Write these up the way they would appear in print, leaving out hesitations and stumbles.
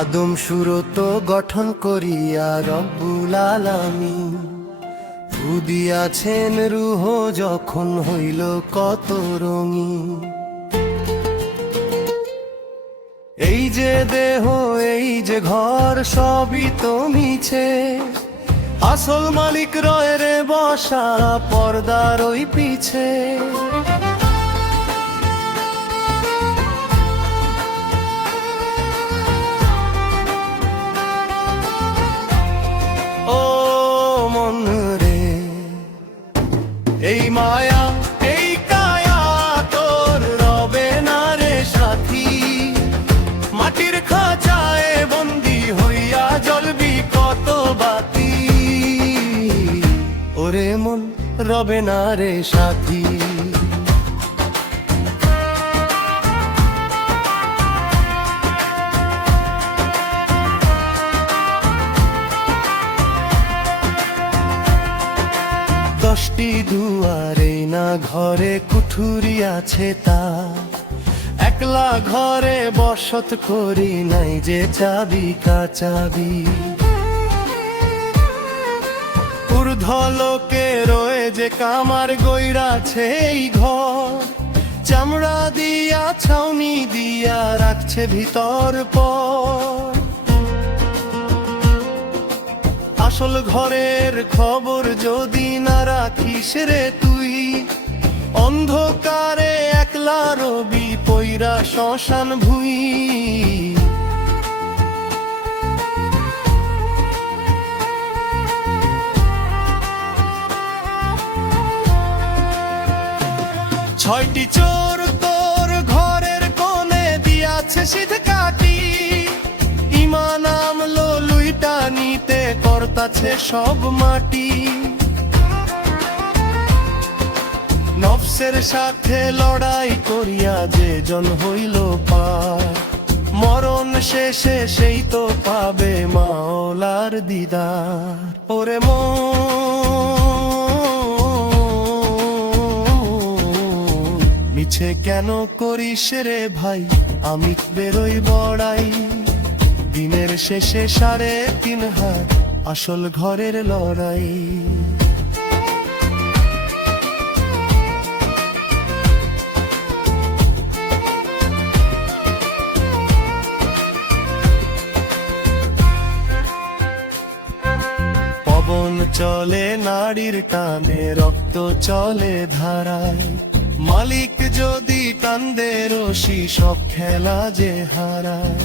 আদম সুরত গঠন করিয়া রব্বুল আলামিন দিয়াছেন রূহ যখন হইল কত রঙিন। এই যে দেহ এই যে ঘর সবই তো মিছে, আসল মালিক রয় রে বসা পর্দার ওই পিছে। ও মন রে এই মায়া এই কায়া তোর রবে না রে সাথী, মাটির খাঁচায় বন্দি হইয়া জ্বলবি কত বাতি। ওরে মন রবে না রে সাথী। দশটি দুয়ারে না ঘরে কুঠুরি আছে তা, একলা ঘরে বসত করি নাই যে চাবি কাচাবি। ঊর্ধ্বলোকে রয়ে যে কামার গইরাছে এই ঘর, চামড়া দিয়া ছাউনি দিয়া রাখছে ভিতর পর। আসল ঘরের খবর যদি না রাখিস রে তুই, অন্ধকারে একলা রবি পইরা শ্মশান ভুই। ছয়টি চোর তোর ঘরের কোণে দিয়াছে সিধ কাটি, ইমান আমলো লুইটা নিতে করতাছে সব মাটি। নফসের সাথে লড়াই করিয়া যে জন হইল পার, মরণ শেষে সেই তো পাবে মাওলার দিদার। ওরে মিছে কেন করিস রে ভাই, আমি বেরোই বড়াই। দিনের শেষে 3.5 হাত আসল ঘরের লড়াই। পবন চলে নাড়ির টানে, রক্ত চলে ধারায়। মালিক যদি কান্দে রশি সব খেলা যে হারায়।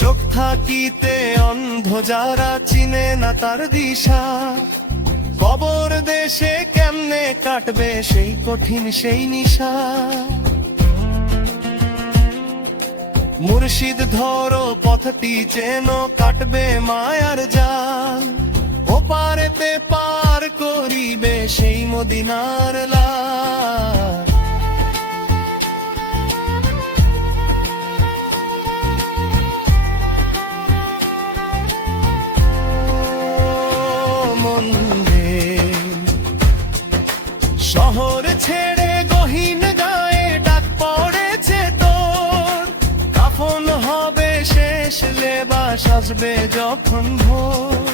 চোখ থাকিতে অন্ধ যারা চিনে না তার দিশা, কবর দেশে কেমনে কাটবে সেই কঠিন সেই নিশা। মুর্শিদ ধরো পথটি যেন কাটবে মায়ার জাল, ওপারেতে পার করিবে সেই মদিনার লাল। শহর ছেড়ে গহীন গায়ে ডাক পড়েছে তোর, কাফন হবে শেষ লেবাস আসবে যখন ভোর।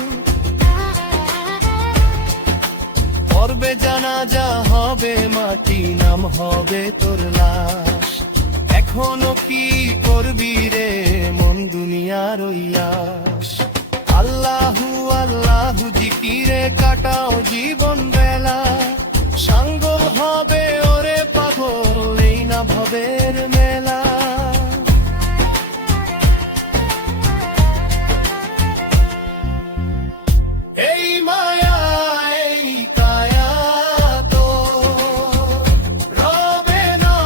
পর্বে জানাজা হবে মাটি, নাম হবে তোর লাশ। এখনো কি করবি রে মন দুনিয়ার ওইয়াস। আল্লাহু আল্লাহু জিকিরে কাটাও জীবন বেলা, সাঙ্গ হবে ওরে পাগল এই না ভবের মেলা। এই মায়া এই কায়া তো রবে না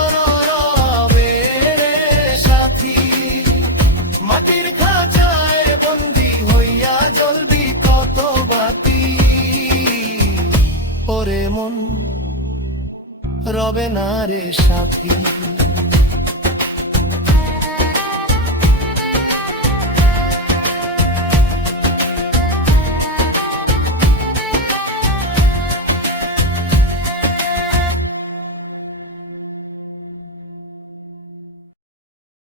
রবে রে সাথী, মাটির খাঁচায় বন্দি হইয়া জ্বলবি কত বাতি। ওরে মন রবে না রে সাথী।